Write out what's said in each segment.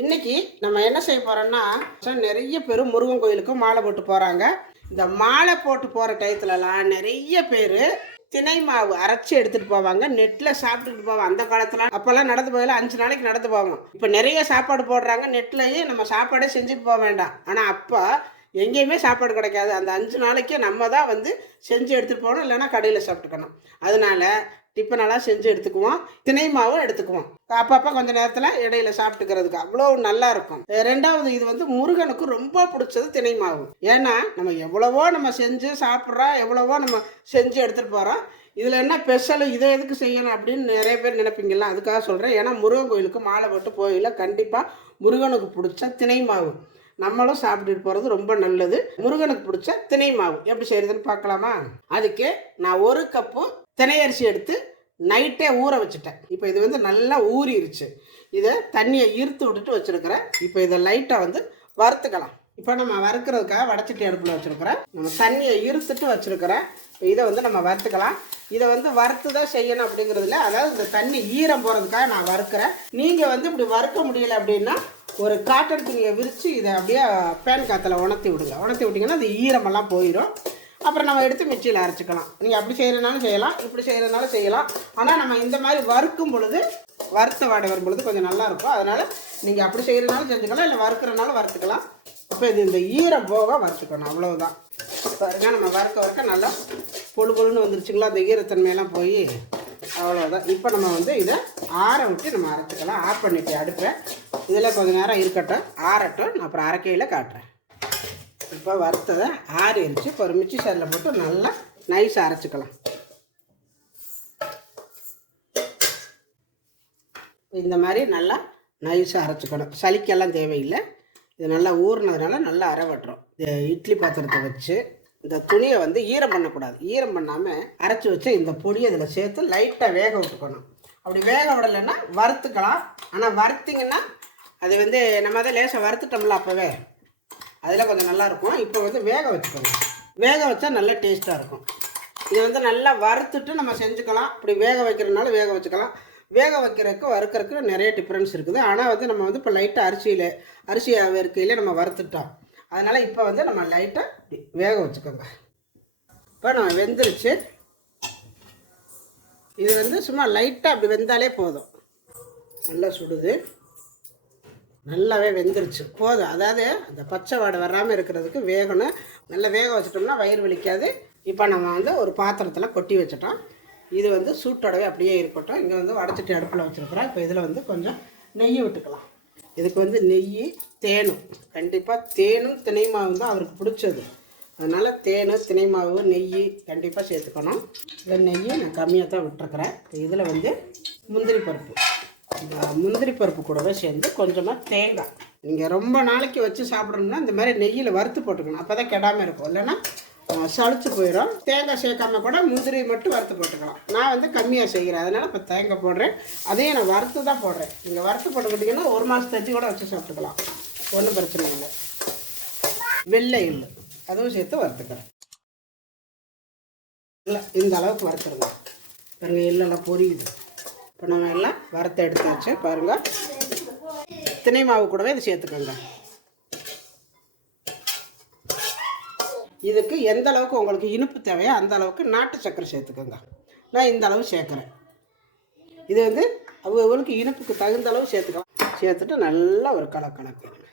இன்னைக்கு நம்ம என்ன செய்ய போறோம்னா நிறைய பேர் முருகன் கோயிலுக்கு மாலை போட்டு போறாங்க. இந்த மாலை போட்டு போற டயத்துலலாம் நிறைய பேர் திணை மாவு அரைச்சி எடுத்துட்டு போவாங்க. நெட்டில் சாப்பிட்டுட்டு போவாங்க அந்த காலத்துல அப்போல்லாம் நடந்து போயில அஞ்சு நாளைக்கு நடந்து போவோம். இப்போ நிறைய சாப்பாடு போடுறாங்க. நெட்லயே நம்ம சாப்பாடே செஞ்சுட்டு போக வேண்டாம். ஆனால் அப்போ எங்கேயுமே சாப்பாடு கிடைக்காது. அந்த அஞ்சு நாளைக்கு நம்ம தான் வந்து செஞ்சு எடுத்துகிட்டு போகணும். இல்லைன்னா கடையில் சாப்பிட்டுக்கணும். அதனால டிஃபனெல்லாம் செஞ்சு எடுத்துக்குவோம். திணை மாவும் எடுத்துக்குவோம். அப்பப்போ கொஞ்ச நேரத்தில் இடையில சாப்பிட்டுக்கிறதுக்கு அவ்வளோ நல்லா இருக்கும். ரெண்டாவது இது வந்து முருகனுக்கு ரொம்ப பிடிச்சது திணை மாவு. ஏன்னா நம்ம எவ்வளவோ நம்ம செஞ்சு சாப்பிட்றோம் எவ்வளவோ நம்ம செஞ்சு எடுத்துகிட்டு போகிறோம் இதில் என்ன ஸ்பெஷல் இதை எதுக்கு செய்யணும் அப்படின்னு நிறைய பேர் நினைப்பீங்களா அதுக்காக சொல்கிறேன் ஏன்னா முருகன் கோயிலுக்கு மாலை போட்டு கோயிலில் கண்டிப்பாக முருகனுக்கு பிடிச்ச திணை மாவு. நம்மளும் சாப்பிட்டுட்டு போகிறது ரொம்ப நல்லது. முருகனுக்கு பிடிச்ச திணை மாவு. எப்படி செய்கிறதுன்னு பார்க்கலாமா? அதுக்கு நான் ஒரு கப்பு திணையரிசி எடுத்து நைட்டே ஊற வச்சுட்டேன். இப்போ இது வந்து நல்லா ஊறிடுச்சு இதை தண்ணியை ஈர்த்து விட்டுட்டு வச்சுருக்கிறேன். இப்போ இதை லைட்டாக வந்து வறுத்துக்கலாம். இப்போ நம்ம வறுக்கிறதுக்காக வடச்சட்டி அடுப்பில் வச்சுருக்கிறேன். நம்ம தண்ணியை ஈர்த்துட்டு வச்சுருக்கிறேன். இப்போ இதை வந்து நம்ம வறுத்துக்கலாம். இதை வந்து வறுத்து தான் செய்யணும் அப்படிங்கிறதுல அதாவது இந்த தண்ணி ஈரம் போகிறதுக்காக நான் வறுக்கிறேன். நீங்கள் வந்து இப்படி வறுக்க முடியல அப்படின்னா ஒரு காட்டன் துணியை விரித்து இதை அப்படியே பேன் காற்றுல உணர்த்தி விடுங்க. உணர்த்தி விட்டிங்கன்னா அது ஈரமெல்லாம் போயிடும் அப்புறம் நம்ம எடுத்து மிக்சியில் அரைச்சிக்கலாம். நீங்கள் அப்படி செய்கிறனாலும் செய்யலாம் இப்படி செய்கிறனாலும் செய்யலாம். ஆனால் நம்ம இந்த மாதிரி வறுக்கும் பொழுது வறுத்த வாடை வரும்பொழுது கொஞ்சம் நல்லாயிருக்கும் அதனால் நீங்கள் அப்படி செய்கிறனாலும் செஞ்சுக்கலாம் இல்லை வறுக்கிறனாலும் வறுத்துக்கலாம். இப்போ இது இந்த ஈரம் போக வறுத்துக்கணும். அவ்வளவுதான். பாருங்க நம்ம வறுக்க வறுக்க நல்லா பொழு பொழுன்னு வந்துருச்சுங்களா? அந்த ஈரத்தன்மையெல்லாம் போய் அவ்வளோதான் இப்போ நம்ம வந்து இதை ஆற விட்டு நம்ம அரைச்சிக்கலாம். ஆஃப் பண்ணிட்டு அடுப்பை இதில் கொஞ்சம் நேரம் இருக்கட்டும். ஆறட்டும். நான் அப்புறம் அரைக்கையில் காட்டுறேன். இப்போ வறுத்ததை ஆறிடுச்சு இப்போ ஒரு மிச்சி சேரில் போட்டு நல்லா நைஸாக அரைச்சிக்கலாம். இந்த மாதிரி நல்லா நைஸாக அரைச்சிக்கணும். சளிக்கெல்லாம் தேவையில்லை. இது நல்லா ஊறினதுனால நல்லா அரைவட்டுறோம் இந்த இட்லி பாத்திரத்தை வச்சு இந்த துணியை வந்து ஈரம் பண்ணக்கூடாது. ஈரம் பண்ணாமல் அரைச்சி வச்சு இந்த பொடியை இதில் சேர்த்து லைட்டாக வேக விட்டுக்கணும். அப்படி வேக விடலைன்னா வறுத்துக்கலாம். ஆனால் வறுத்திங்கன்னா அது வந்து நம்ம அதை லேசாக வறுத்துட்டோம்ல அப்போவே. அதில் கொஞ்சம் நல்லாயிருக்கும். இப்போ வந்து வேக வச்சுக்கோங்க. வேக வச்சா நல்லா டேஸ்ட்டாக இருக்கும். இது வந்து நல்லா வறுத்துட்டு நம்ம செஞ்சுக்கலாம். இப்படி வேக வைக்கிறதுனால வேக வச்சுக்கலாம். வேக வைக்கிறதுக்கு வறுக்கிறதுக்கு நிறைய டிஃப்ரென்ஸ் இருக்குது. ஆனால் வந்து நம்ம வந்து இப்போ லைட்டாக அரிசியில் அரிசி இருக்கையில் நம்ம வறுத்துட்டோம். அதனால் இப்போ வந்து நம்ம லைட்டாக வேக வச்சுக்கோங்க. இப்போ நம்ம வெந்துருச்சு. இது வந்து சும்மா லைட்டாக அப்படி வெந்தாலே போதும். நல்லா சுடுது. நல்லாவே வெந்துருச்சு. போதும். அதாவது அந்த பச்சை வாடை வராமல் இருக்கிறதுக்கு வேகணும். நல்லா வேக வச்சிட்டோம்னா வயிறு வலிக்காது. இப்போ நம்ம வந்து ஒரு பாத்திரத்தில் கொட்டி வச்சிட்டோம். இது வந்து சூட்டோடவே அப்படியே இருக்கட்டும். இங்கே வந்து வடச்சட்டி அடுப்பில் வச்சுருக்குறோம் இப்போ இதில் வந்து கொஞ்சம் நெய் விட்டுக்கலாம். இதுக்கு வந்து நெய் தேனும் கண்டிப்பாக தேனும் தினை மாவும் தான் அவருக்கு பிடிச்சது. அதனால் தேன் தினை மாவு நெய் கண்டிப்பாக சேர்த்துக்கணும். இதில் நெய் நான் கம்மியாக தான் விட்டுருக்குறேன் இதில் வந்து முந்திரி பருப்பு. இந்த முந்திரி பருப்பு கூடவே சேர்ந்து கொஞ்சமாக தேங்காய். நீங்கள் ரொம்ப நாளைக்கு வச்சு சாப்பிட்றோம்னா இந்த மாதிரி நெய்யில் வறுத்து போட்டுக்கணும். அப்போ தான் கெடாமல் இருக்கும். இல்லைன்னா சளிச்சு போயிடும் தேங்காய் சேர்க்காம கூட முந்திரி மட்டும் வறுத்து போட்டுக்கலாம். நான் வந்து கம்மியாக செய்கிறேன் அதனால் இப்போ தேங்காய் போடுறேன். அதையும் நான் வறுத்து தான் போடுறேன். நீங்கள் வறுத்து போட்டுக்கிட்டிங்கன்னா ஒரு மாதத்தச்சு கூட வச்சு சாப்பிட்டுக்கலாம். ஒன்றும் பிரச்சனை இல்லை. வெள்ளை எள்ளு. அதுவும் சேர்த்து வறுத்துக்கிறேன் இல்லை இந்த அளவுக்கு வறுத்துருங்க. பாருங்கள் எள்ளெல்லாம் பொரியுது. இப்போ நம்ம எல்லாம் வறுத்து எடுத்தாச்சு பாருங்க. திணை மாவு கூடவே இது சேர்த்துக்கோங்க. இதுக்கு எந்த அளவுக்கு உங்களுக்கு இனிப்பு தேவையோ அந்த அளவுக்கு நாட்டு சர்க்கரை சேர்த்துக்கோங்க. நான் இந்த அளவு சேர்க்குறேன். இது வந்து அவங்களுக்கு இனிப்புக்கு தகுந்த அளவு சேர்த்துக்கலாம். சேர்த்துட்டு நல்லா ஒரு கல கலக்கணும்.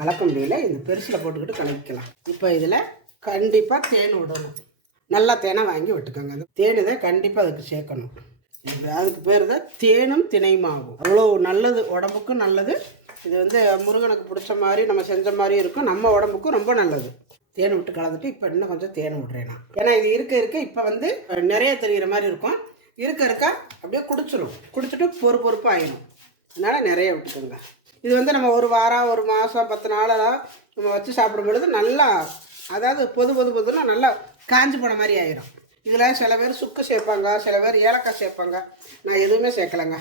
கலக்க முடியல இந்த பெருசில் போட்டுக்கிட்டு கலக்கலாம் இப்போ இதில் கண்டிப்பாக தேன் விடணும். நல்லா தேனை வாங்கி விட்டுக்கோங்க. அந்த தேன் இதை கண்டிப்பாக அதுக்கு சேர்க்கணும். அதுக்கு பேர் தான் தேனும் தினைமாவும். அவ்வளோ நல்லது உடம்புக்கும் நல்லது. இது வந்து முருகனுக்கு பிடிச்ச மாதிரி நம்ம செஞ்ச மாதிரி இருக்கும். நம்ம உடம்புக்கும் ரொம்ப நல்லது. தேன் விட்டு கலந்துட்டு இப்போ இன்னும் கொஞ்சம் தேன் விட்றேன் நான். ஏன்னா இது இருக்க இருக்க இப்போ வந்து நிறைய தெரிகிற மாதிரி இருக்கும். இருக்க இருக்க அப்படியே குடிச்சிடும் குடிச்சிட்டு பொறு பொறுப்பாக ஆயிடும் அதனால் நிறைய விட்டுக்கோங்க. இது வந்து நம்ம ஒரு வாரம் ஒரு மாதம் பத்து நாளெல்லாம் நம்ம வச்சு சாப்பிடும் பொழுது நல்லா அதாவது பொது பொது பொதுன்னா நல்லா காஞ்சி போன மாதிரி ஆயிரும். இதில் சில பேர் சுக்கு சேர்ப்பாங்க சில பேர் ஏலக்காய் சேர்ப்பாங்க. நான் எதுவுமே சேர்க்கலைங்க.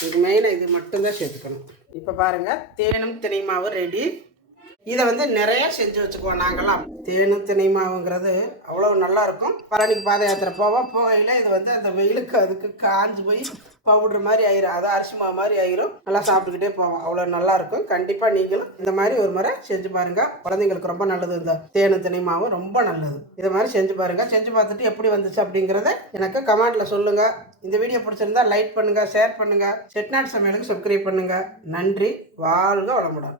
இதுக்கு மெயினாக இது மட்டும்தான் சேர்த்துக்கணும். இப்போ பாருங்கள் தேனும் தினை மாவு ரெடி இதை வந்து நிறைய செஞ்சு வச்சுக்குவோம் நாங்கள்லாம். தேனும் தினை மாவுங்கிறது அவ்வளோ நல்லா இருக்கும் பழனிக்கு பாத யாத்திரை போவோம். போகையில் இது வந்து அந்த வெயிலுக்கு அதுக்கு காஞ்சு போய் பவுடர் மாதிரி ஆயிரும். அது அரிசி மாவு மாதிரி ஆயிரும். நல்லா சாப்பிட்டுக்கிட்டே போவோம். அவ்வளோ நல்லா இருக்கும் கண்டிப்பாக நீங்களும் இந்த மாதிரி ஒரு முறை செஞ்சு பாருங்க. குழந்தைங்களுக்கு ரொம்ப நல்லது. இந்த தேனு திணை மாவு ரொம்ப நல்லது. இதை மாதிரி செஞ்சு பாருங்க. செஞ்சு பார்த்துட்டு எப்படி வந்துச்சு அப்படிங்கிறத எனக்கு கமெண்ட்ல சொல்லுங்க. இந்த வீடியோ பிடிச்சிருந்தா லைக் பண்ணுங்க ஷேர் பண்ணுங்க. செட்நாட் சமையலுக்கு சப்ஸ்கிரைப் பண்ணுங்க. நன்றி. வாழ்க வளமுடன்.